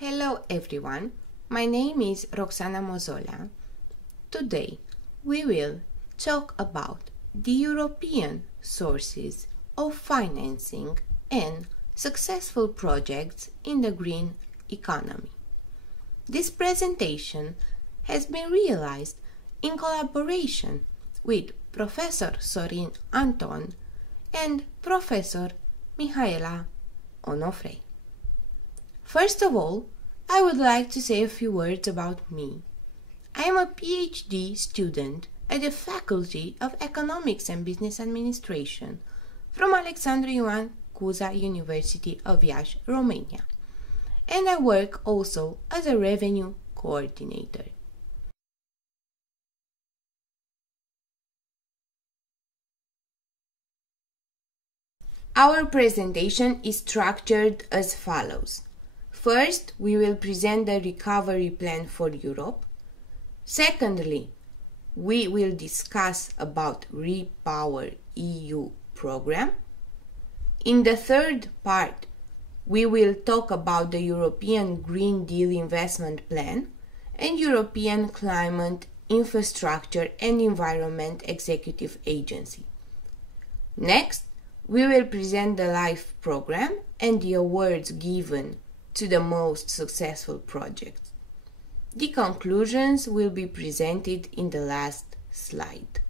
Hello everyone, my name is Roxana Mozola. Today we will talk about the European sources of financing and successful projects in the green economy. This presentation has been realized in collaboration with Professor Sorin Anton and Professor Mihaela Onofrei. First of all, I would like to say a few words about me. I am a PhD student at the Faculty of Economics and Business Administration from Alexandru Ioan Cuza University of Iași, Romania, and I work also as a revenue coordinator. Our presentation is structured as follows. First, we will present the recovery plan for Europe. Secondly, we will discuss about REPower EU program. In the third part, we will talk about the European Green Deal Investment Plan and European Climate, Infrastructure and Environment Executive Agency. Next, we will present the LIFE program and the awards given to the most successful projects. The conclusions will be presented in the last slide.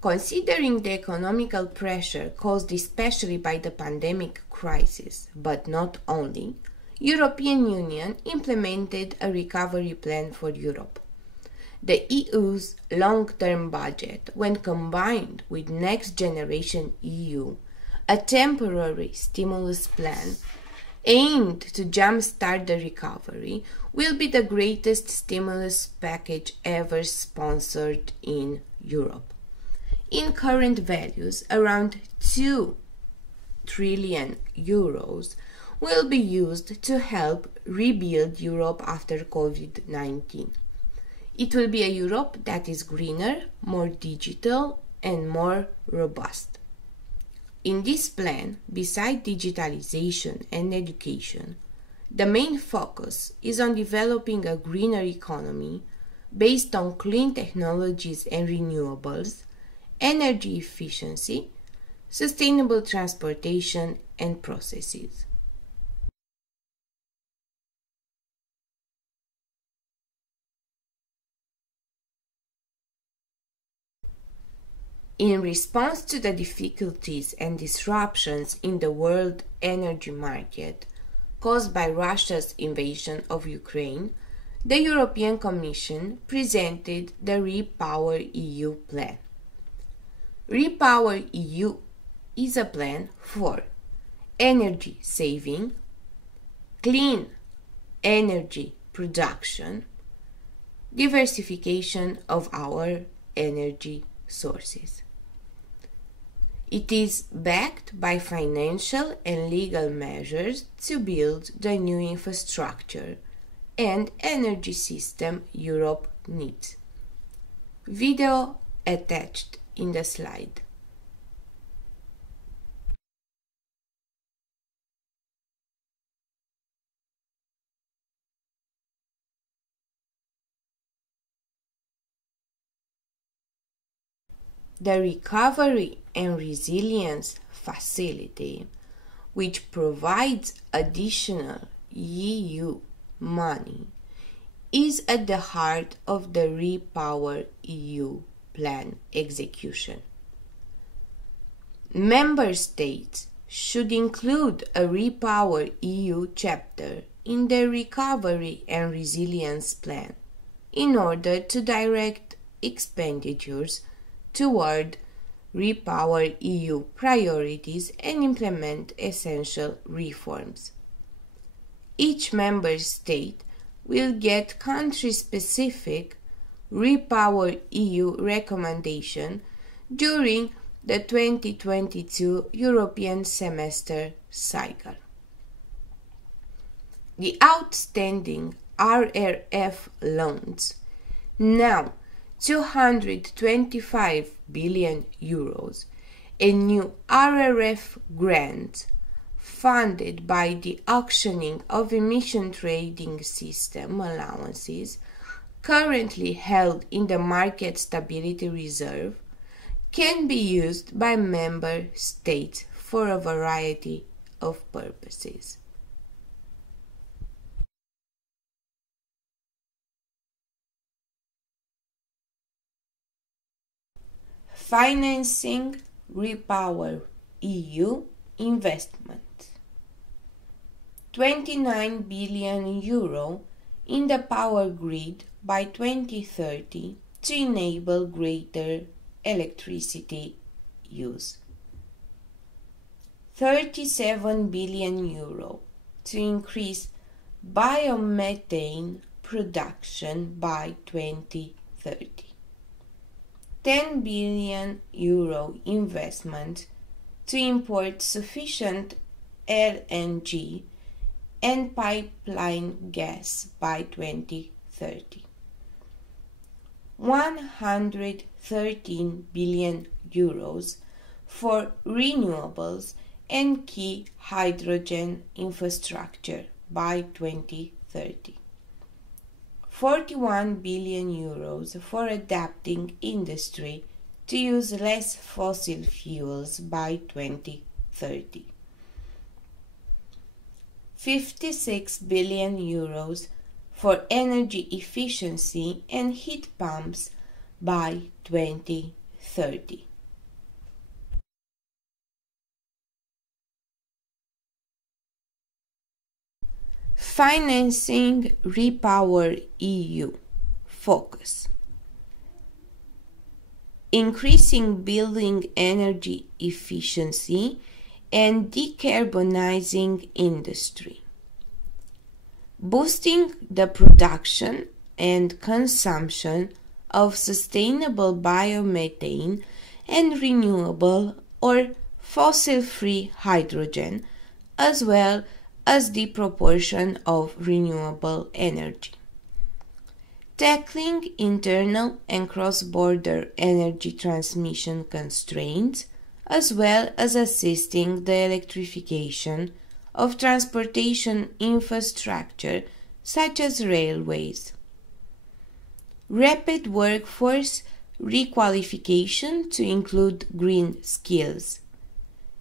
Considering the economical pressure caused especially by the pandemic crisis, but not only, European Union implemented a recovery plan for Europe. The EU's long-term budget, when combined with Next Generation EU, a temporary stimulus plan aimed to jumpstart the recovery, will be the greatest stimulus package ever sponsored in Europe. In current values, around 2 trillion euros will be used to help rebuild Europe after COVID-19. It will be a Europe that is greener, more digital, and more robust. In this plan, beside digitalization and education, the main focus is on developing a greener economy based on clean technologies and renewables, energy efficiency, sustainable transportation and processes. In response to the difficulties and disruptions in the world energy market caused by Russia's invasion of Ukraine, the European Commission presented the REPower EU plan. REPower EU is a plan for energy saving, clean energy production, diversification of our energy sources. It is backed by financial and legal measures to build the new infrastructure and energy system Europe needs. Video attached in the slide. The Recovery and Resilience Facility, which provides additional EU money, is at the heart of the REPower EU plan execution. Member States should include a REPower EU chapter in their Recovery and Resilience Plan in order to direct expenditures toward REPower EU priorities and implement essential reforms. Each member state will get country-specific REPower EU recommendation during the 2022 European semester cycle. The outstanding RRF loans Now, 225 billion euros, a new RRF grant funded by the auctioning of emission trading system allowances currently held in the Market Stability Reserve can be used by member states for a variety of purposes. Financing Repower EU investment. 29 billion euro in the power grid by 2030 to enable greater electricity use. 37 billion euro to increase biomethane production by 2030. 10 billion euro investment to import sufficient LNG and pipeline gas by 2030. 113 billion euros for renewables and key hydrogen infrastructure by 2030. 41 billion euros for adapting industry to use less fossil fuels by 2030. 56 billion euros for energy efficiency and heat pumps by 2030. Financing Repower EU focus. Increasing building energy efficiency and decarbonizing industry. Boosting the production and consumption of sustainable biomethane and renewable or fossil-free hydrogen, as well as the proportion of renewable energy. Tackling internal and cross-border energy transmission constraints, as well as assisting the electrification of transportation infrastructure such as railways. Rapid workforce requalification to include green skills.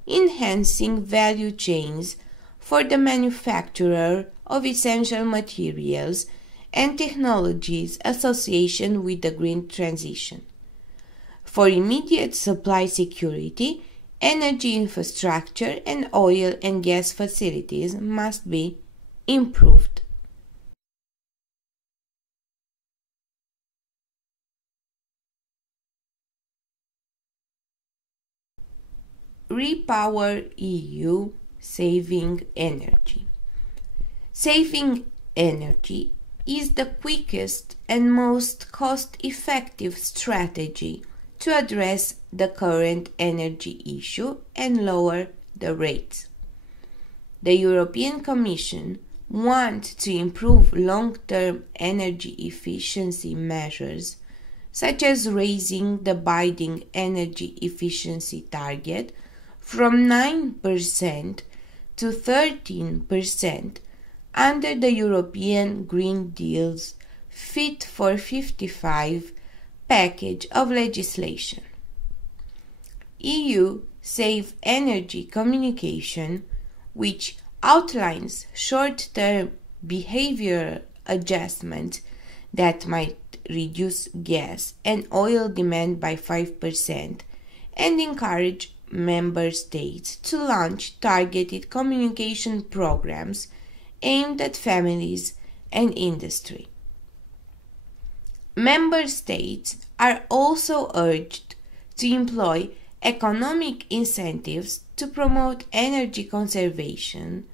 Enhancing value chains for the manufacturer of essential materials and technologies associated with the green transition. For immediate supply security, energy infrastructure and oil and gas facilities must be improved. Repower EU saving energy. Saving energy is the quickest and most cost-effective strategy to address the current energy issue and lower the rates. The European Commission wants to improve long-term energy efficiency measures, such as raising the binding energy efficiency target from 9% to 13% under the European Green Deal's Fit for 55 package of legislation. EU Safe Energy Communication, which outlines short-term behavioral adjustments that might reduce gas and oil demand by 5% and encourage member states to launch targeted communication programs aimed at families and industry. Member states are also urged to employ economic incentives to promote energy conservation,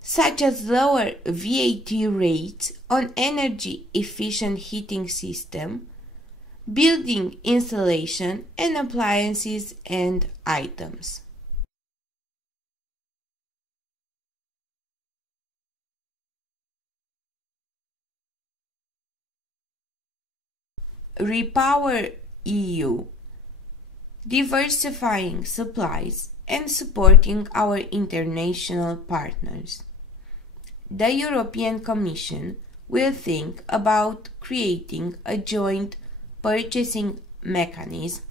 such as lower VAT rates on energy efficient heating system, building insulation and appliances and items. Repower EU, diversifying supplies and supporting our international partners. The European Commission will think about creating a joint purchasing mechanism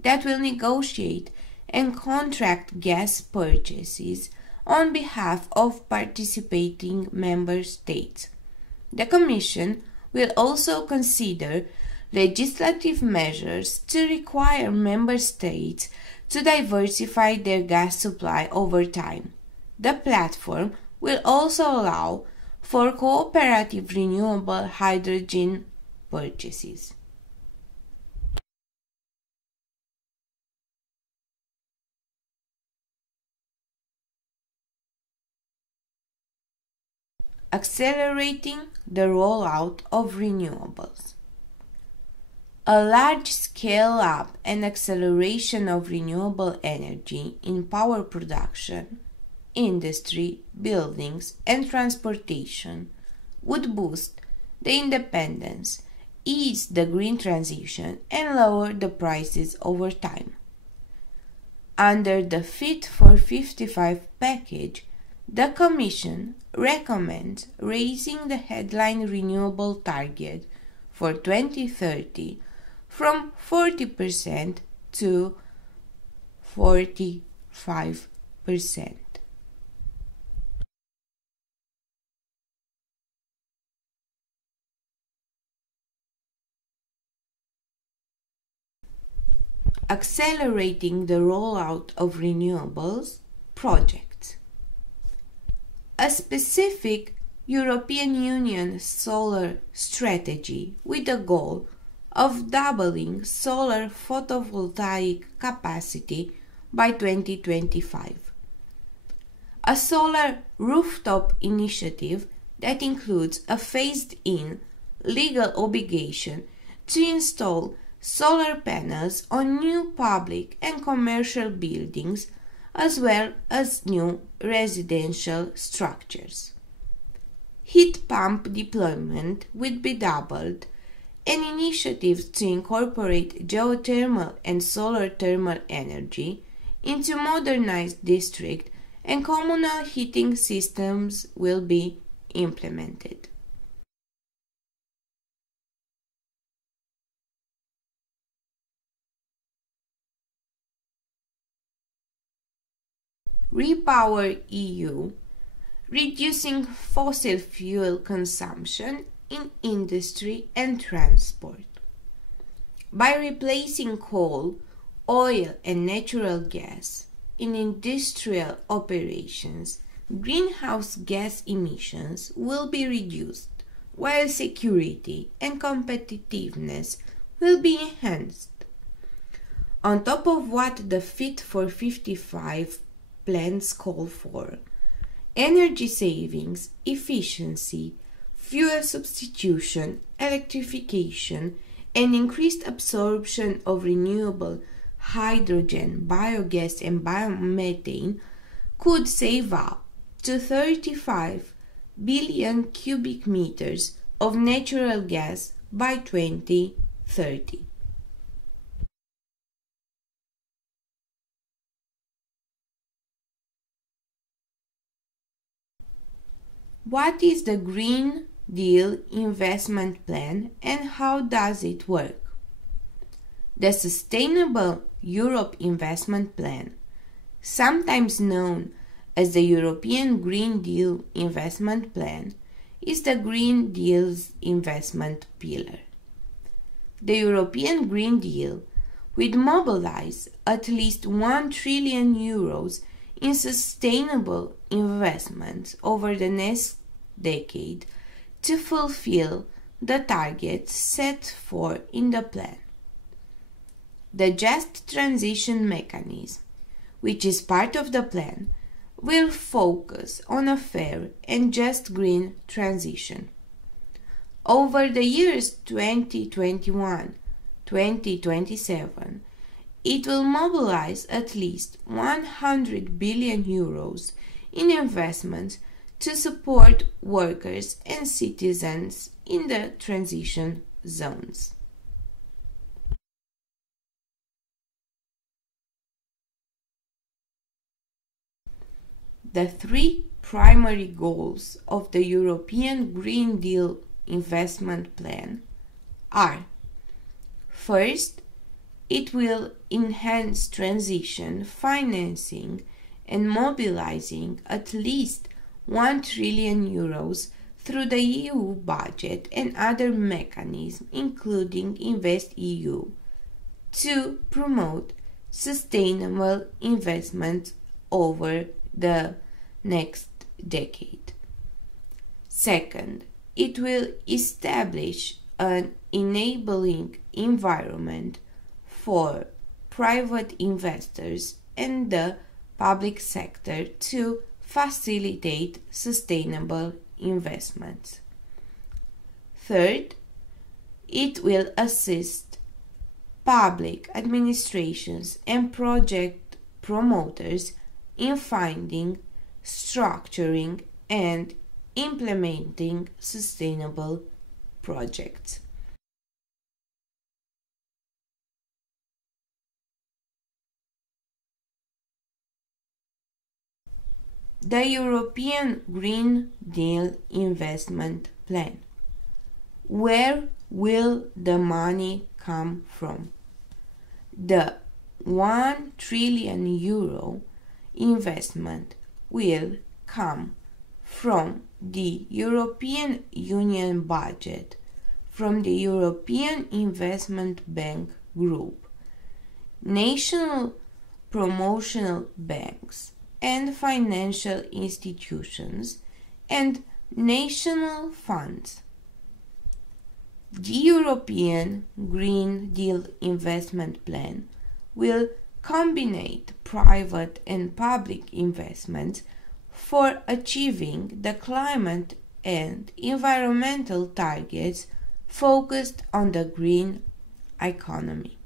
that will negotiate and contract gas purchases on behalf of participating member states. The Commission will also consider legislative measures to require member states to diversify their gas supply over time. The platform will also allow for cooperative renewable hydrogen purchases. Accelerating the rollout of renewables. A large scale-up and acceleration of renewable energy in power production, industry, buildings, and transportation would boost the independence, ease the green transition, and lower the prices over time. Under the Fit for 55 package, the Commission recommends raising the headline renewable target for 2030 from 40% to 45%. Accelerating the rollout of renewables projects. A specific European Union solar strategy with the goal of doubling solar photovoltaic capacity by 2025. A solar rooftop initiative that includes a phased-in legal obligation to install solar panels on new public and commercial buildings as well as new residential structures. Heat pump deployment will be doubled, and initiatives to incorporate geothermal and solar thermal energy into modernized district and communal heating systems will be implemented. Repower EU, reducing fossil fuel consumption in industry and transport. By replacing coal, oil, and natural gas in industrial operations, greenhouse gas emissions will be reduced, while security and competitiveness will be enhanced. On top of what the Fit for 55 plans call for, energy savings, efficiency, fuel substitution, electrification, and increased absorption of renewable hydrogen, biogas, and biomethane could save up to 35 billion cubic meters of natural gas by 2030. What is the Green Deal investment plan and how does it work? The Sustainable Europe Investment Plan, sometimes known as the European Green Deal Investment Plan, is the Green Deal's investment pillar. The European Green Deal would mobilize at least 1 trillion euros in sustainable investments over the next decade to fulfill the targets set forth in the plan. The Just Transition Mechanism, which is part of the plan, will focus on a fair and just green transition. Over the years 2021-2027, it will mobilize at least 100 billion euros in investments to support workers and citizens in the transition zones. The three primary goals of the European Green Deal investment plan are: first, it will enhance transition financing and mobilizing at least 1 trillion euros through the EU budget and other mechanisms, including InvestEU, to promote sustainable investment over the next decade. Second, it will establish an enabling environment for private investors and the public sector to facilitate sustainable investments. Third, it will assist public administrations and project promoters in finding, structuring, and implementing sustainable projects. The European Green Deal investment plan. Where will the money come from? The 1 trillion euro investment will come from the European Union budget, from the European Investment Bank Group, national promotional banks and financial institutions, and national funds. The European Green Deal investment plan will combine private and public investments for achieving the climate and environmental targets focused on the green economy.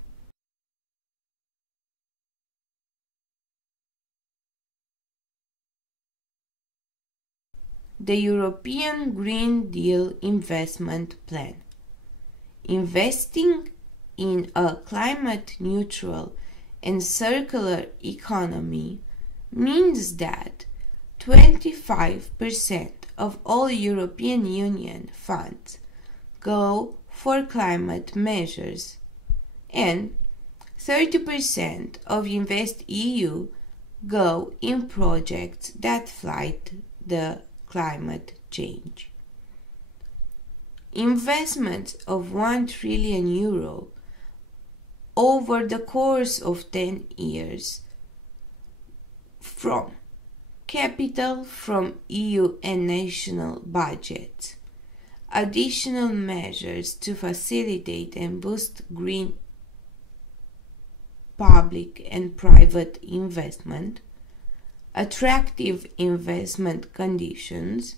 The European Green Deal investment plan. Investing in a climate-neutral and circular economy means that 25% of all European Union funds go for climate measures and 30% of InvestEU go in projects that fight the climate change. Investments of 1 trillion euro over the course of 10 years from capital from EU and national budgets, additional measures to facilitate and boost green public and private investment, attractive investment conditions,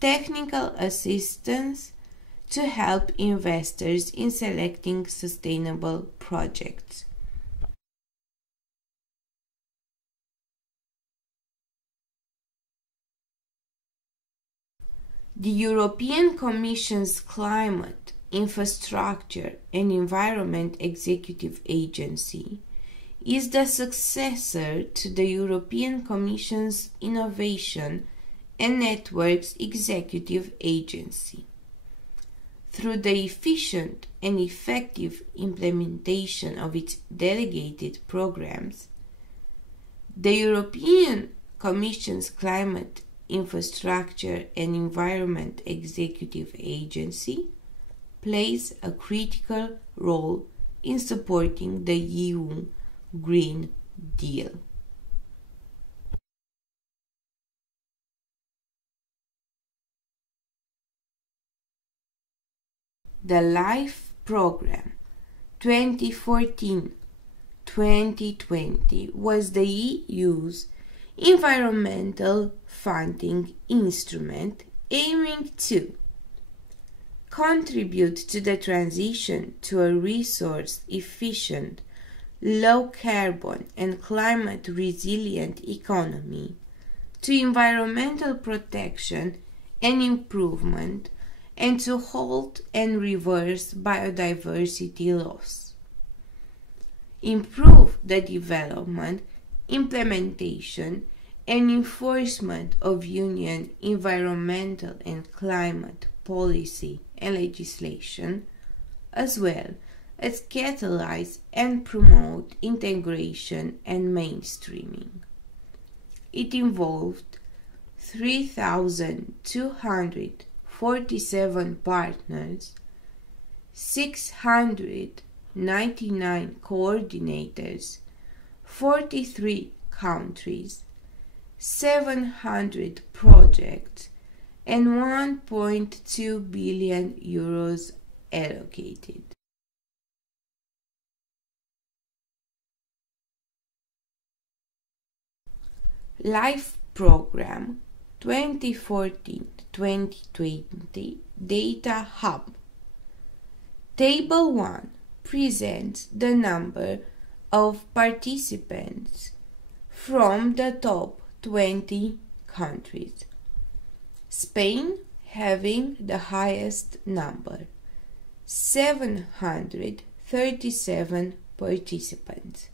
technical assistance to help investors in selecting sustainable projects. The European Commission's Climate, Infrastructure and Environment Executive Agency is the successor to the European Commission's Innovation and Networks Executive Agency. Through the efficient and effective implementation of its delegated programs, the European Commission's Climate, Infrastructure and Environment Executive Agency plays a critical role in supporting the EU Green Deal. The LIFE program 2014-2020 was the EU's environmental funding instrument aiming to contribute to the transition to a resource-efficient, low-carbon and climate-resilient economy, to environmental protection and improvement, and to halt and reverse biodiversity loss. Improve the development, implementation, and enforcement of Union environmental and climate policy and legislation, as well as catalyze and promote integration and mainstreaming. It involved 3,247 partners, 699 coordinators, 43 countries, 700 projects, and 1.2 billion euros allocated. LIFE Program 2014-2020 Data Hub. Table 1 presents the number of participants from the top 20 countries. Spain having the highest number, 737 participants.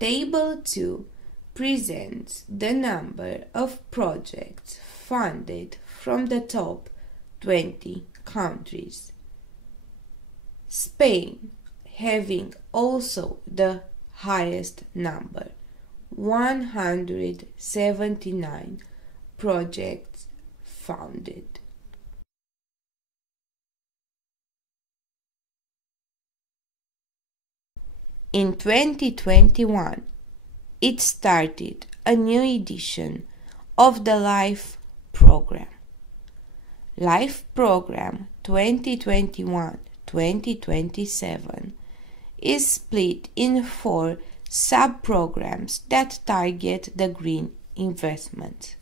Table 2 presents the number of projects funded from the top 20 countries. Spain having also the highest number, 179 projects funded. In 2021, it started a new edition of the LIFE program. LIFE program 2021-2027 is split in 4 sub-programs that target the green investment: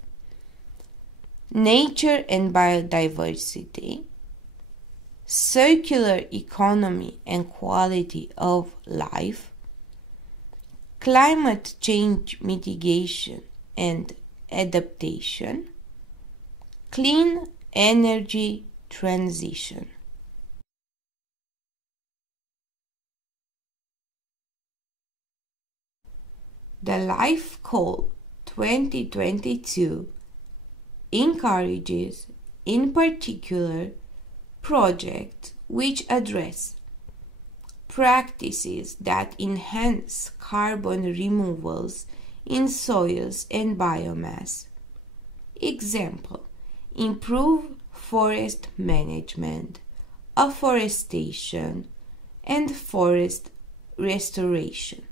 nature and biodiversity, circular economy and quality of life, climate change mitigation and adaptation, clean energy transition. The LIFE Call 2022 encourages, in particular, projects which address practices that enhance carbon removals in soils and biomass. Example: improve forest management, afforestation, and forest restoration.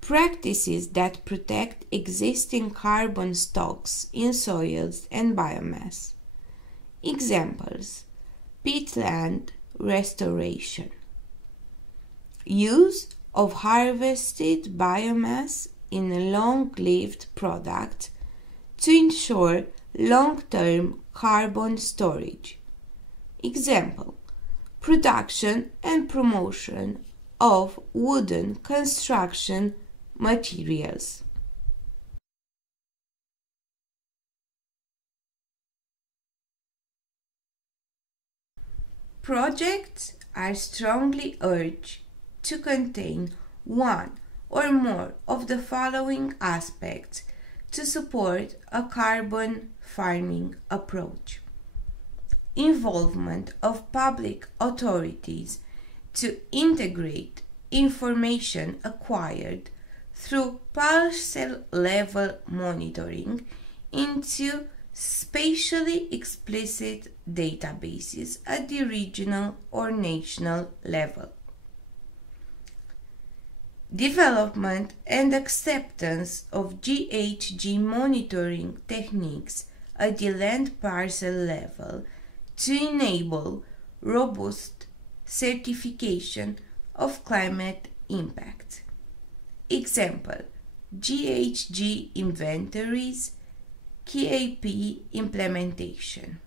Practices that protect existing carbon stocks in soils and biomass. Examples: peatland restoration, use of harvested biomass in a long-lived product to ensure long-term carbon storage. Example: production and promotion of wooden construction materials. Projects are strongly urged to contain one or more of the following aspects to support a carbon farming approach: involvement of public authorities to integrate information acquired through parcel-level monitoring into spatially explicit databases at the regional or national level. Development and acceptance of GHG monitoring techniques at the land parcel level to enable robust certification of climate impact. Example: GHG inventories, KAP implementation.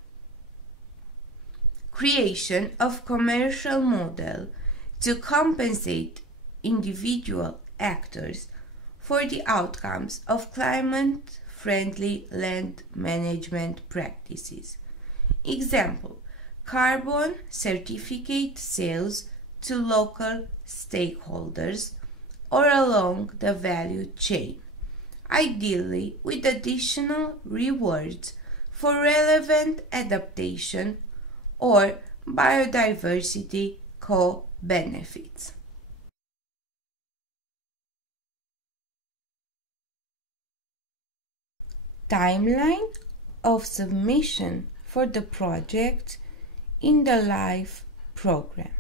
Creation of commercial model to compensate individual actors for the outcomes of climate-friendly land management practices. Example: carbon certificate sales to local stakeholders or along the value chain, ideally with additional rewards for relevant adaptation or biodiversity co-benefits. Timeline of submission for the project in the LIFE program.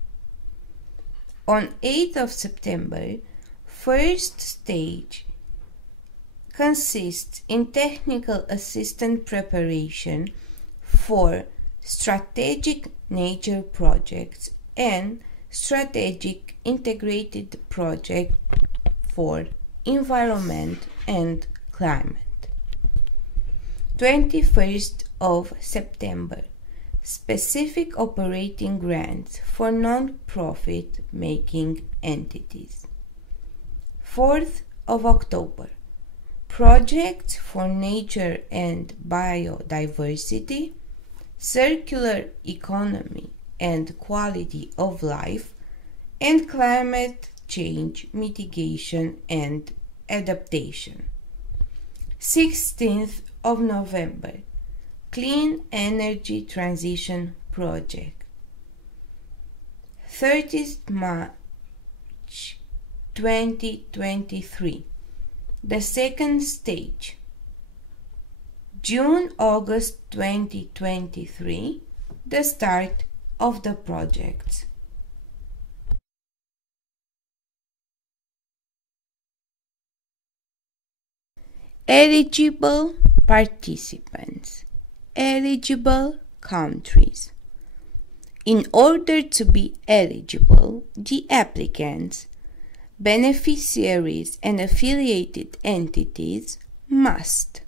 On 8th of September, first stage consists in technical assistant preparation for strategic nature projects and strategic integrated project for environment and climate. 21st of September, specific operating grants for non-profit making entities. 4th of October, projects for nature and biodiversity, circular economy and quality of life, and climate change mitigation and adaptation. 16th of November, Clean Energy Transition Project. 30th March 2023, the second stage. June-August 2023, the start of the project. Eligible participants. Eligible countries. In order to be eligible, the applicants, beneficiaries and affiliated entities must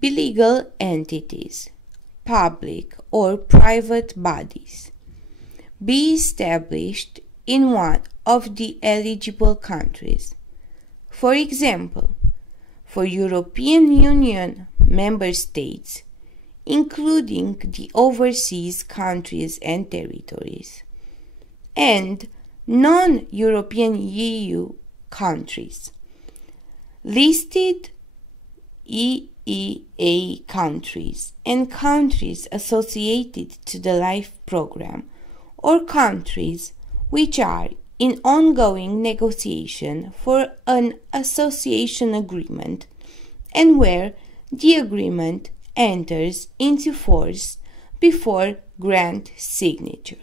be legal entities, public or private bodies, be established in one of the eligible countries. For example, for European Union member states, including the overseas countries and territories, and non-European EU countries. Listed EEA countries and countries associated to the LIFE program, or countries which are in ongoing negotiation for an association agreement and where the agreement enters into force before grant signature.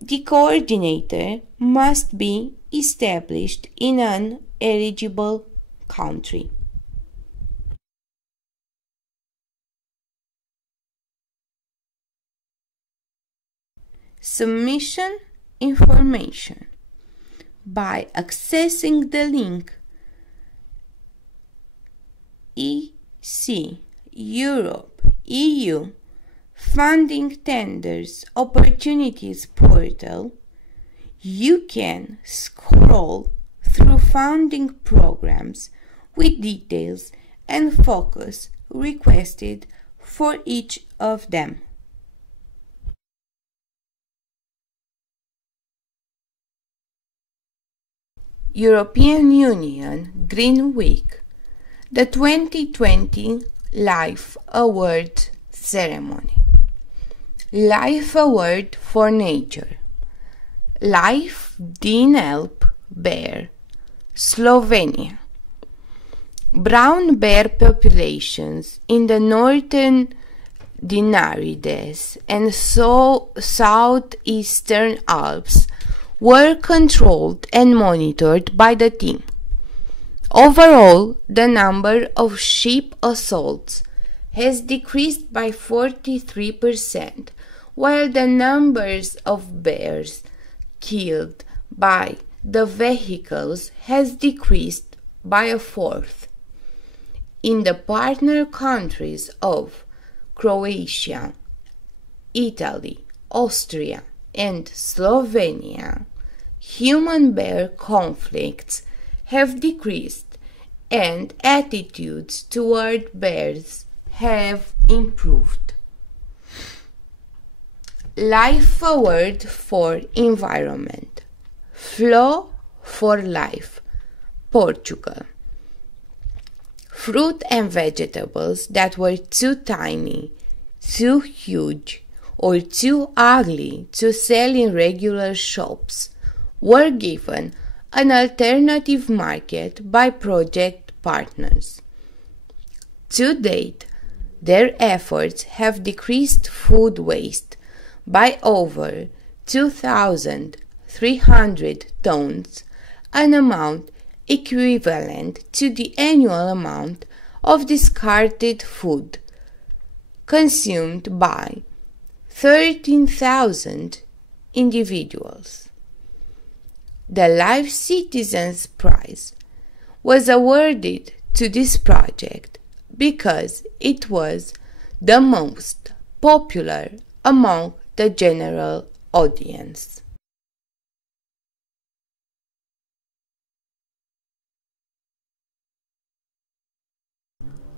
The coordinator must be established in an eligible country. Submission information. By accessing the link EC Europe EU Funding Tenders Opportunities portal, you can scroll through funding programs with details and focus requested for each of them. European Union Green Week, the 2020 LIFE Award Ceremony. LIFE Award for Nature. LIFE DIN-ALP Bear, Slovenia. Brown bear populations in the northern Dinarides and southeastern Alps were controlled and monitored by the team. Overall, the number of sheep assaults has decreased by 43%, while the numbers of bears killed by the vehicles has decreased by a fourth. In the partner countries of Croatia, Italy, Austria, and Slovenia, human-bear conflicts have decreased and attitudes toward bears have improved. LIFE Award for Environment. Flow for Life, Portugal. fruit and vegetables that were too tiny, too huge, or too ugly to sell in regular shops were given an alternative market by project partners. To date, their efforts have decreased food waste by over 2,300 tons, an amount equivalent to the annual amount of discarded food consumed by 13,000 individuals. The Life Citizens Prize was awarded to this project because it was the most popular among the general audience.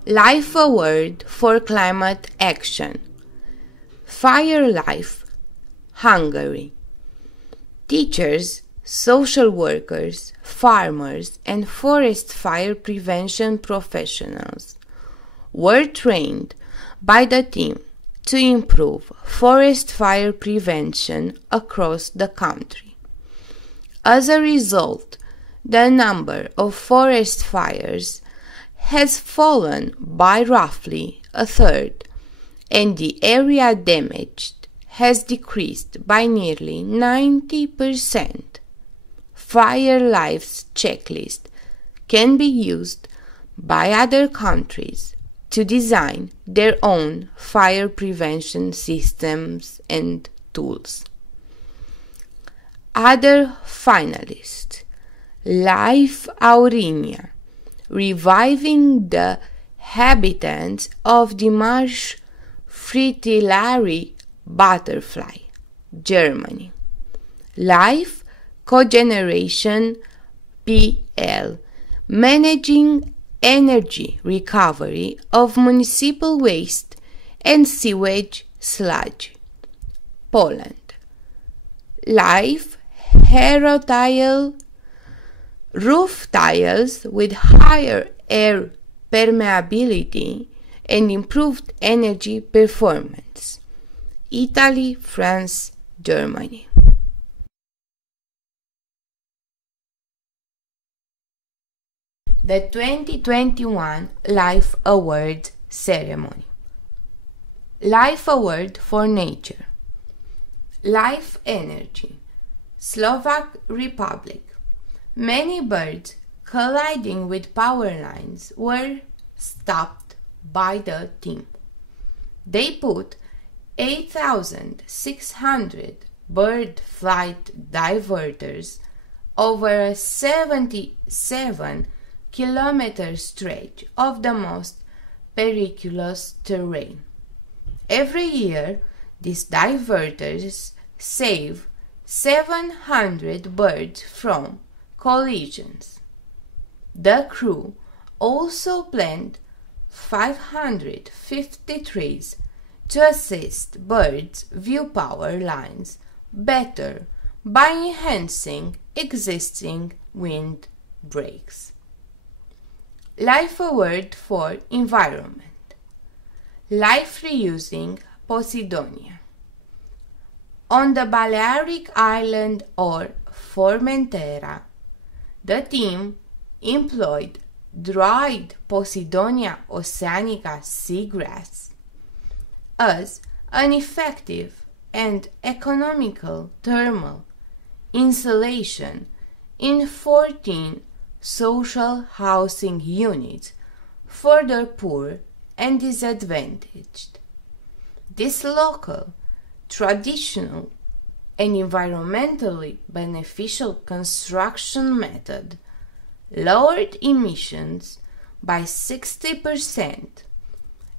Life Award for Climate Action. Fire Life, Hungary. Teachers, social workers, farmers, and forest fire prevention professionals were trained by the team to improve forest fire prevention across the country. As a result, the number of forest fires has fallen by roughly a third, and the area damaged has decreased by nearly 90%. Fire Life's checklist can be used by other countries to design their own fire prevention systems and tools. Other finalists: Life Aurinia, reviving the habitats of the marsh fritillary butterfly, Germany. Life Cogeneration PL, managing energy recovery of municipal waste and sewage sludge, Poland. Life Aerotile, roof tiles with higher air permeability and improved energy performance, Italy, France, Germany. The 2021 Life Award Ceremony. Life Award for Nature. Life Energy, Slovak Republic. Many birds colliding with power lines were stopped by the team. They put 8,600 bird flight diverters over a 77-kilometer stretch of the most perilous terrain. Every year, these diverters save 700 birds from collisions. The crew also planted 550 trees to assist birds view power lines better by enhancing existing wind breaks. Life Award for Environment. Life Reusing Posidonia. On the Balearic Island or Formentera, the team employed dried Posidonia oceanica seagrass as an effective and economical thermal insulation in 14 social housing units for the poor and disadvantaged. This local, traditional, and environmentally beneficial construction method lowered emissions by 60%,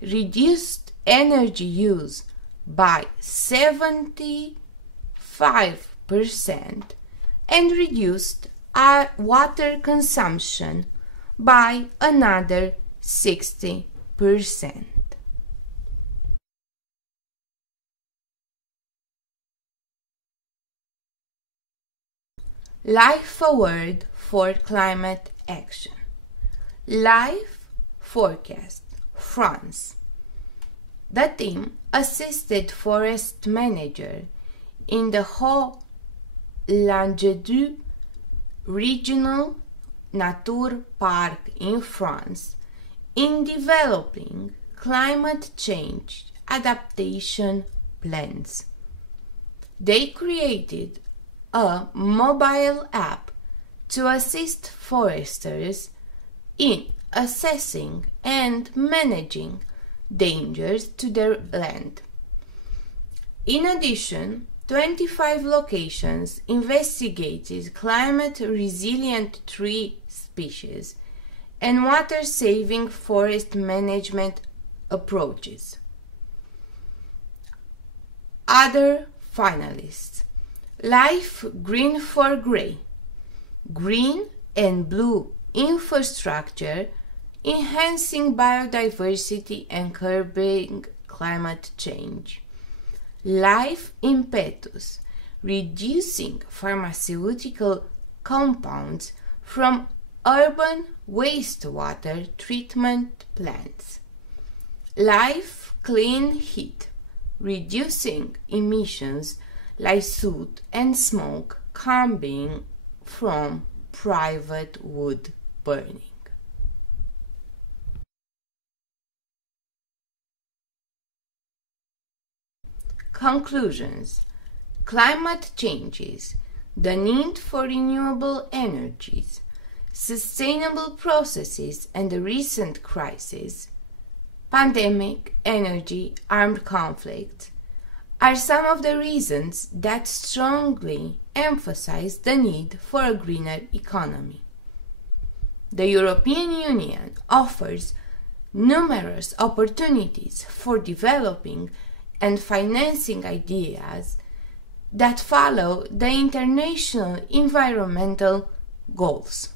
reduced energy use by 75%, and reduced water consumption by another 60%. Life Award for Climate Action. Life forecast, France. The team assisted forest manager in the Haut-Languedoc Regional Nature Park in France in developing climate change adaptation plans. They created a mobile app to assist foresters in assessing and managing dangers to their land. In addition, 25 locations investigated climate-resilient tree species and water-saving forest management approaches. Other finalists: Life Green for Grey, green and blue infrastructure enhancing biodiversity and curbing climate change. Life Impetus, reducing pharmaceutical compounds from urban wastewater treatment plants. Life Clean Heat, reducing emissions like soot and smoke coming from private wood burning. Conclusions: climate changes, the need for renewable energies, sustainable processes, and the recent crisis, pandemic, energy, armed conflict, are some of the reasons that strongly emphasize the need for a greener economy. The European Union offers numerous opportunities for developing and financing ideas that follow the international environmental goals.